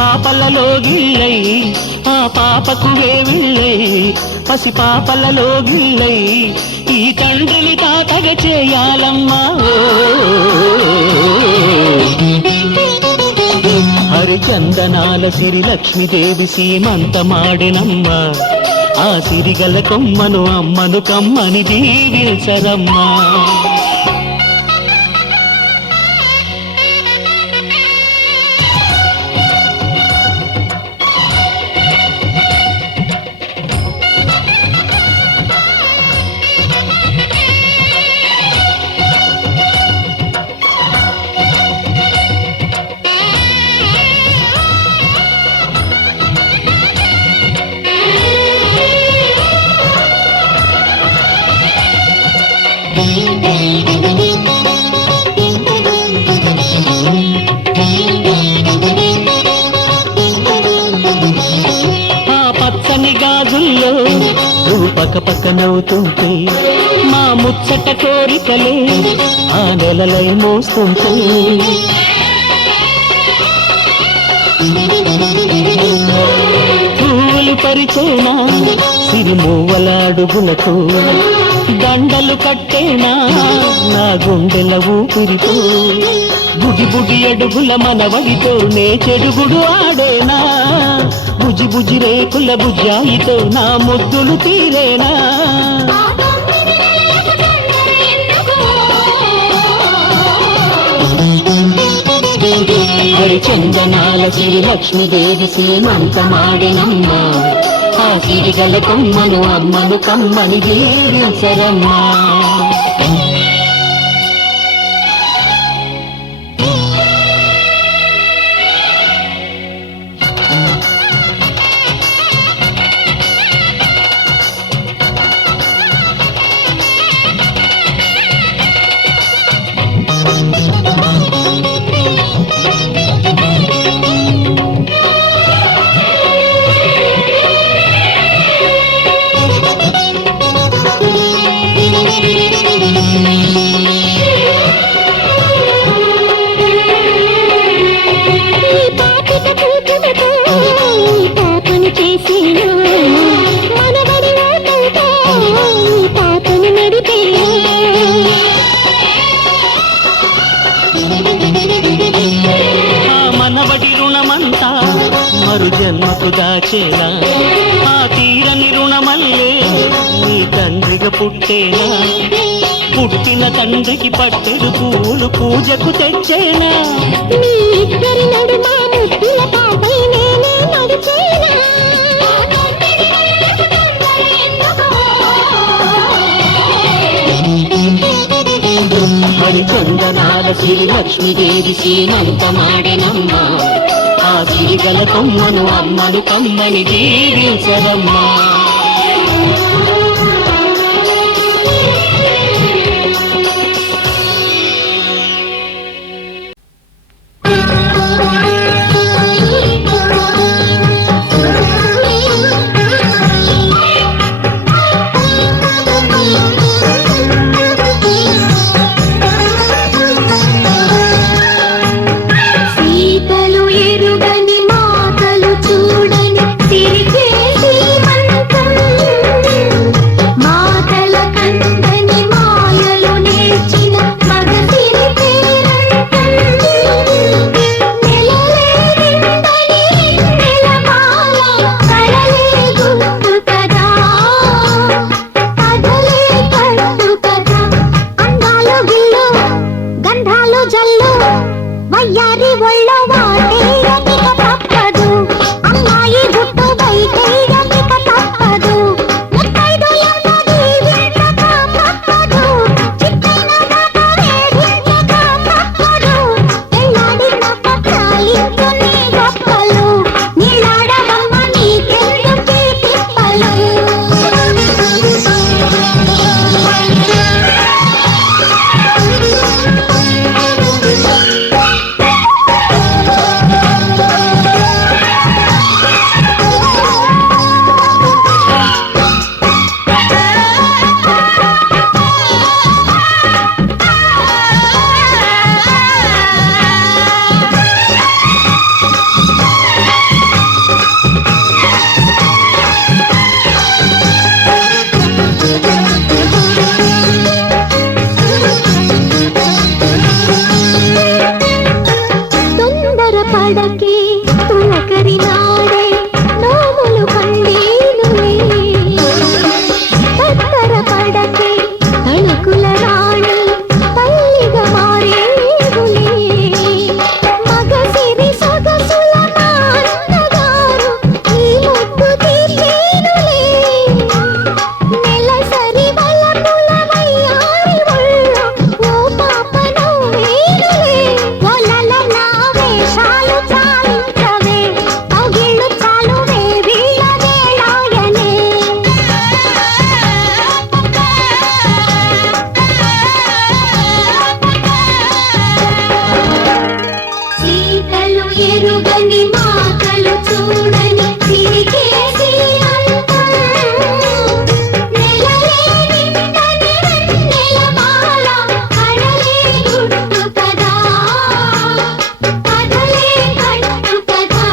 పాపలలో గిల్లై ఆ పాపకు వేవిళ్ళై పసి పాపలలో గిల్లై ఈ తండ్రిని తాతగ చేయాలమ్మా. హరిచందనాల సిరి లక్ష్మీదేవి సీమంతమాడినమ్మ. ఆ సిరిగల కొమ్మను అమ్మను కమ్మని దీవిల్చరమ్మా. గాజుల్లో నువ్వు పక్క పక్క నవ్వుతుంటే మా ముచ్చట కోరికలే ఆ నెలలై మోస్తుంటే పూలు పరిచేనా సిరిమూవల అడుగులకు దండలు కట్టేనా నా గుండెల ఊపిరితో బుడి బుడి అడుగుల మనవడితో నే చెడుగుడు ఆడేనా బుజి బుజి రేకుల బుజ్జాయితో నా ముద్దులు తీరేనా. హరిచందనాల సిరి లక్ష్మీదేవి సీమంతమాడినమ్మ. ఆ సిరిగల కొమ్మను అమ్మను కమ్మని దీవించరమ్మా. మనవడి రుణమంతా మరు జన్మకు దాచేనా ఆ తీరని రుణమల్లే నీ తండ్రిగా పుట్టేనా. పుట్టిన తండ్రికి పట్టెడు పూలు పూజకు తెచ్చేనా. హరిచందనాల సిరి లక్ష్మీదేవి సీమంతమాడినమ్మ. ఆ సిరిగల కొమ్మను అమ్మను కమ్మని దీవించరమ్మా. తులకరి నాడే నోములు పండేనులే తత్తర పడకే తణుకుల రాణి తల్లిగా మారేనులే మగసిరి సొగసుల నాన్నగారు ఈ ముద్దు తీర్చేనులే నెలసరి వలపుల వయ్యారి ఒళ్ళో ఓ పాప నవ్వేనులే ఒలలలా వేషాలు చాలించవే పగిళ్ళు చాలువే వీళ్ళ వేళాయనే సీతలు ఎరుగని మాటలు చూడని తిరిగేసి అంతం నెలలే నిండని వెన్నెల మాల కడలే గుట్టు కదా కదలే కట్టు కదా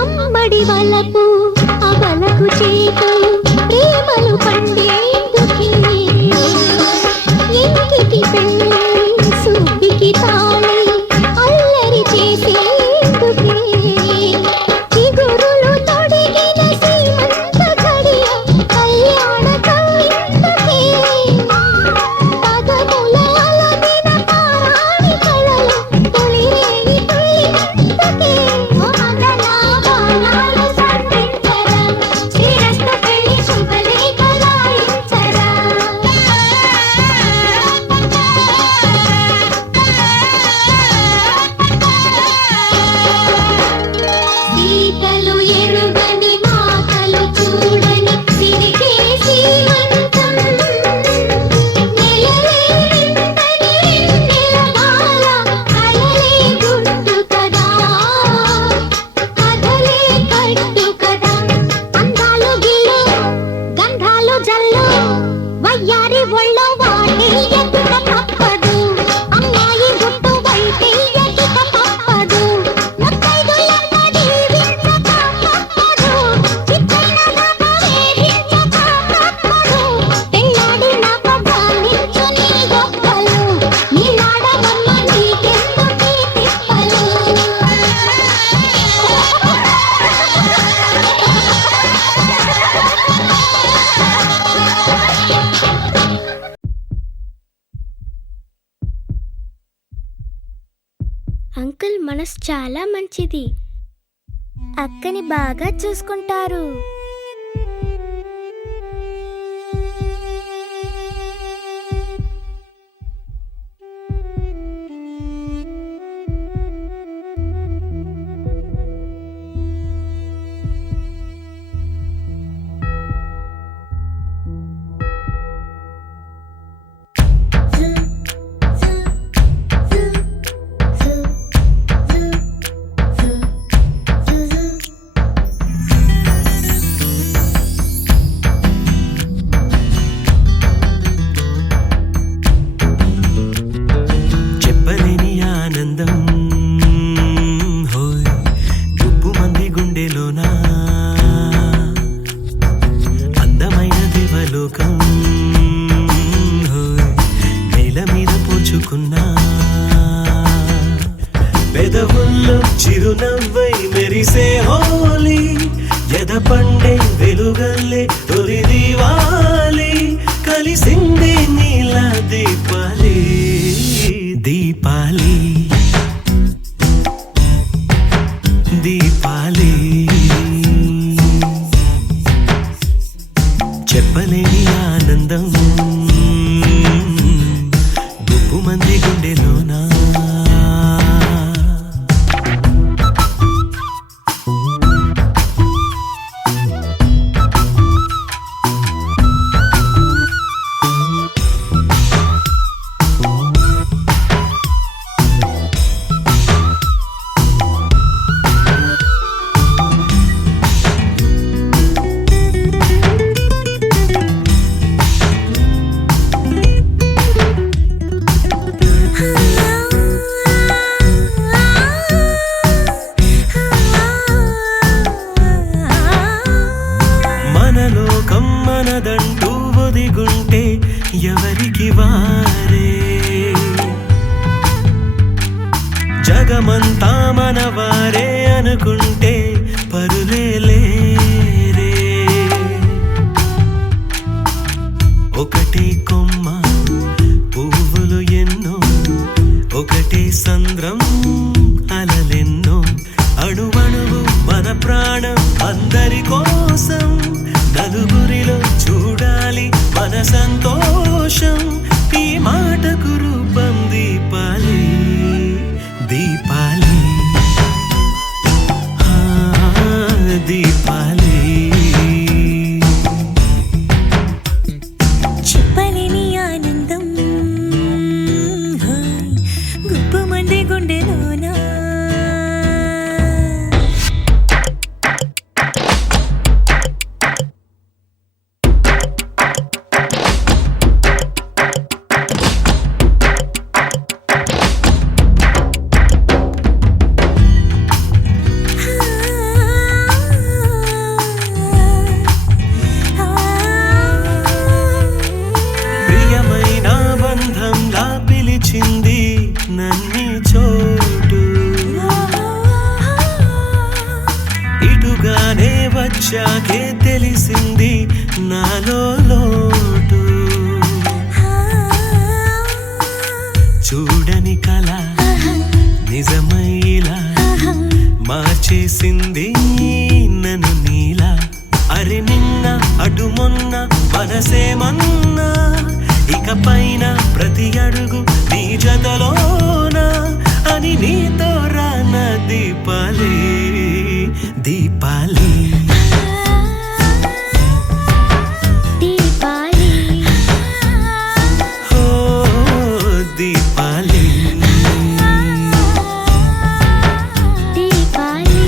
అమ్మడి వలపు అవలకు చేతులు ప్రేమలు పండేందుకే ఇంటికి పెళ్ళి సుబ్బికి తాళి అల్లరి చేసేందుకే చిగురులు తొడిగిన సీమంత గడియ కళ్యాణ కవిందుకే పదముల అలదిన పారాణి కళలు తొలిరేగి తుళ్ళిందుకే ఓ మగనా బాణాలు సంధించరా శ్రీరస్త పెళ్లి శుభలేఖ రాయించరా సీతలు ఎరుగని మాటలు చూడని తిరిగేసి అంతం నెలలే నిండని వెన్నెల మాల కడలే గుట్టు కదా కదలే కట్టు కదా అందాలు గిల్లు గంధాలు జల్లు వయ్యారి ఒళ్ళో వాటి ఎదుట తప్పదు అమ్మాయి గుట్టు బయటి ఎదుట తప్పదు ముత్తైదులన్న దీవించక తప్పదు చిత్తైన నగ వేధించక తప్పదు పెళ్ళాడి నాక గాలించు నీ గొప్పలు నీలాడవమ్మ నీకెందుకీ తిప్పలు అంకుల్ మనసు చాలా మంచిది అక్కని బాగా చూసుకుంటారు చెప్పలేని ఆనందం హోయ్ గుప్పు మంది గుండెలోనా అందమైన దేవలోకం హోయ్ నేల మీద పోచుకున్నా పెదవుల్లో చిరునవ్వై మెరిసే హోలీ ఎద పండే వెలుగల్లే తొలి దీవాలి కలిసింది నీల దీపాలి దీపాలి దీపాలి చెప్పలేని ఆనందం గుప్పు మంది గుండెలోనా మనదంటూ ఒదిగుంటే ఎవరికి వారే జగమంతా మనవారే అనుకుంటే పరులే లేరే ఒకటే కొమ్మ పువ్వులు ఎన్నో ఒకటే సంద్రం అలలెన్నో అణువణువు మన ప్రాణం అందరి కోసం నలుగురిలో చూడాలి మన సంతోషం ఈ మాటకు రూపం దీపాలి దీపాలి దీపాలి చెప్పలేని ఆనందం గుప్పమంది గుండెలోనా ప్రియమైన బంధంలా పిలిచింది నన్ని చోటు ఇటుగానే వచ్చాకే తెలిసింది నాలో లోటు చూడని కళ నిజమైలా మార్చేసింది నన్ను నీలా అరే నిన్న అటు మొన్న మనసేమన్నా ఇక పైన ప్రతి అడుగు నీ జతలోనా అని నీతో రాన దీపాలి దీపాలి దీపాలి ఓ దీపాలి దీపాలి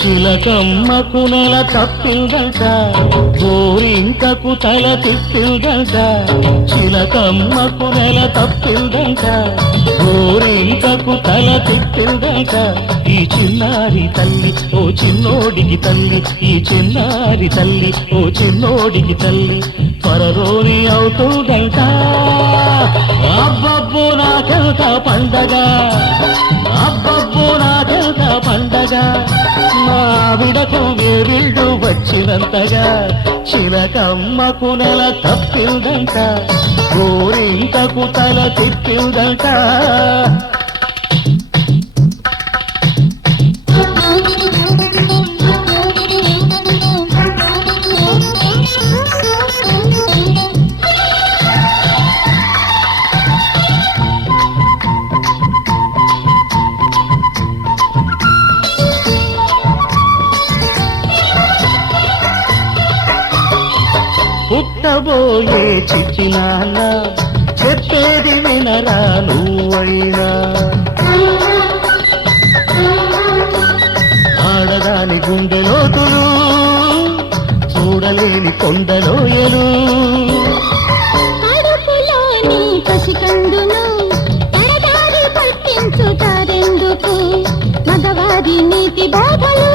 చిలకమ్మకు నెల తప్పిందంట గోరింకకు తల తిప్పిందంట చిలకమ్మకు నెల తప్పిందంట గోరింకకు తల తిప్పిందంట ఈ చిన్నారి తల్లి ఓ చిన్నోడికి తల్లి ఈ చిన్నారి తల్లి ఓ చిన్నోడికి తల్లి త్వరలోని అవుతుందంట అబ్బబ్బో నాకెంత పండగ అబ్బబ్బో నాకెంత పండగ మావిడకు వేరిళ్ళు వచ్చినంతగా చిలకమ్మకు నెల తప్పిందంట గోరింకకు తల తిప్పిందంట పుట్టబోయే చిట్టి నాన్న చెప్పేది వినరా నువ్వైనా ఆడదాని గుండెలోతులు చూడలేని కొండలోయలు కడుపులోని పసికందును పరదారి పట్టించుతారెందుకు మగవారి నీతి బోధలు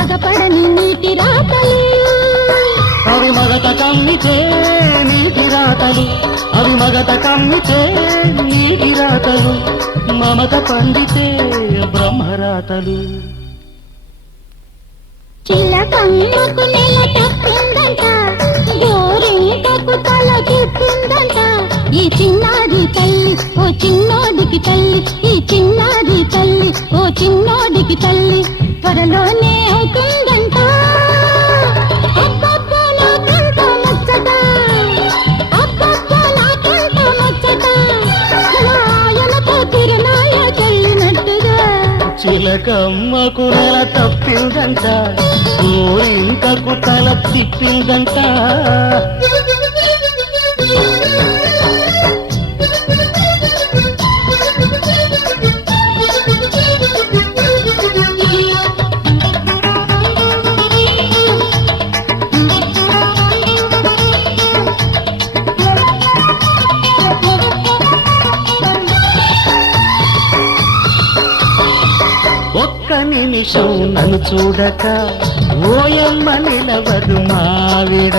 అగపడని నీతి రాతలు అవి మగత కమ్మితే నీటి రాతలు అవి మగత కమ్మితే నీటి రాతలు మమత పండితే బ్రహ్మరాతలు చిలకమ్మకు నెల తప్పిందంట గోరింకకు తల తిప్పిందంట ఈ చిన్నారి తల్లి ఓ చిన్నోడికి తల్లి ఈ చిన్నారి తల్లి ఓ చిన్నోడికి తల్లి త్వరలోనే అవుతుందంట అబ్బబ్బో నాకెంత ముచ్చట అబ్బబ్బో నాకెంత ముచ్చట నాయనతో తిరునాయ చల్లినట్టుగా చిలకమ్మకు నెల తప్పిందంట గోరింకకు తల తిప్పిందంట ఒక్క నిమిషం నన్ను చూడక ఓయమ్మ నిలవదు మావిడ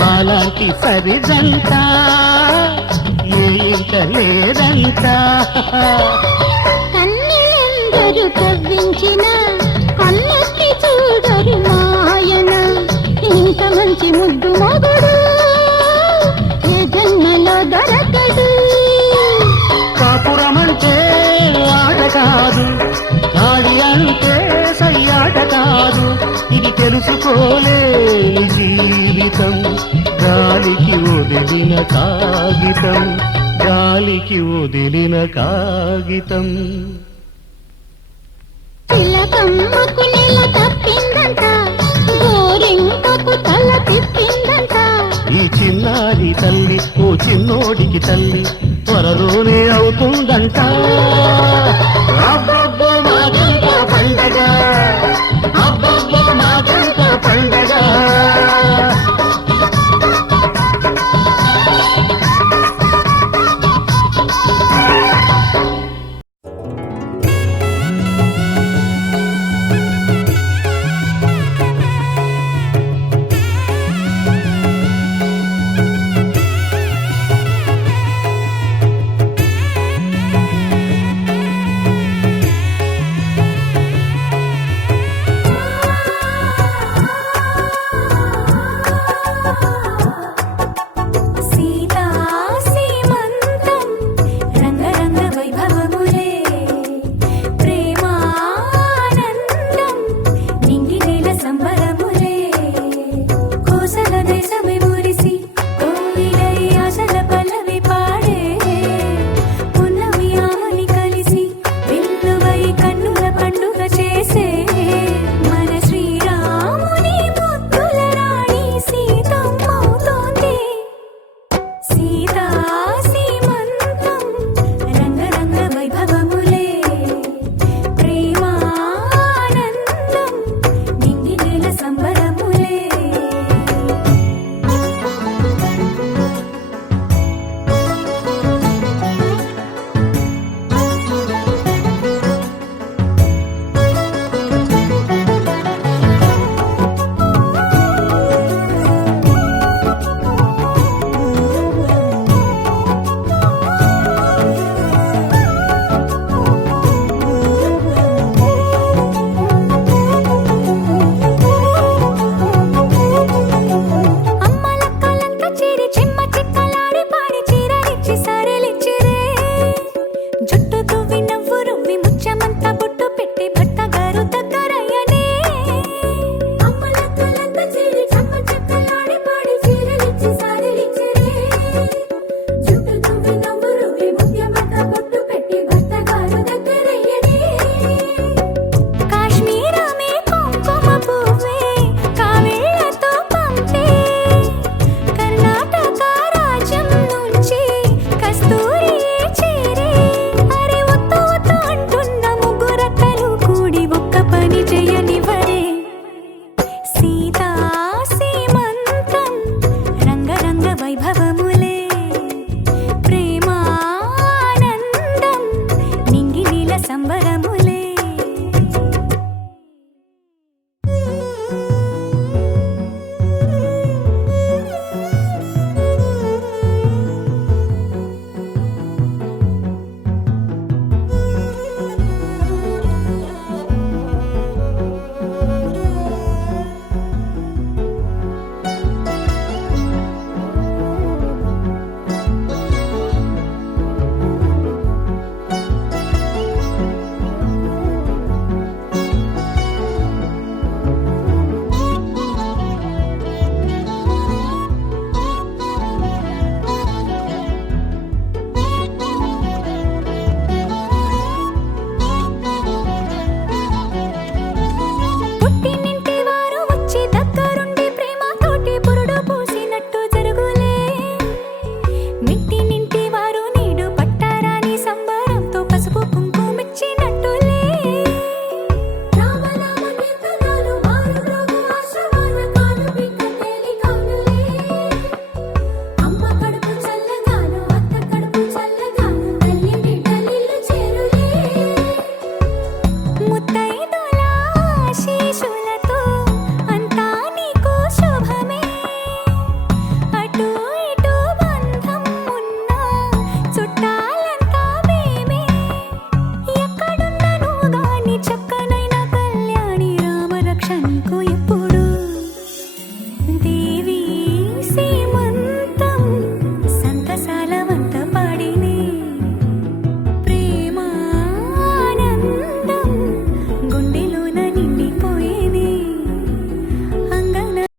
మాలాంటి సరిదంట ఏ ఇంట లేదంట కన్నెలందరూ కవ్వించిన కన్నెత్తి చూడరు మాయన ఇంత మంచి ముద్దు మొగుడు ఏ జన్మలో దొరకడు కాపురమంటే ఆట కాదు గాడి అంటే సయ్యాట కాదు ఇది తెలుసుకోలేని జీవితం గాలికి వదిలిన కాగితం గాలికి వదిలిన కాగితం చిలకమ్మకు నెల తప్పిందంట గోరింకకు తల తిప్పిందంట ఈ చిన్నారి తల్లి ఓ చిన్నోడికి తల్లి త్వరలోనే అవుతుందంట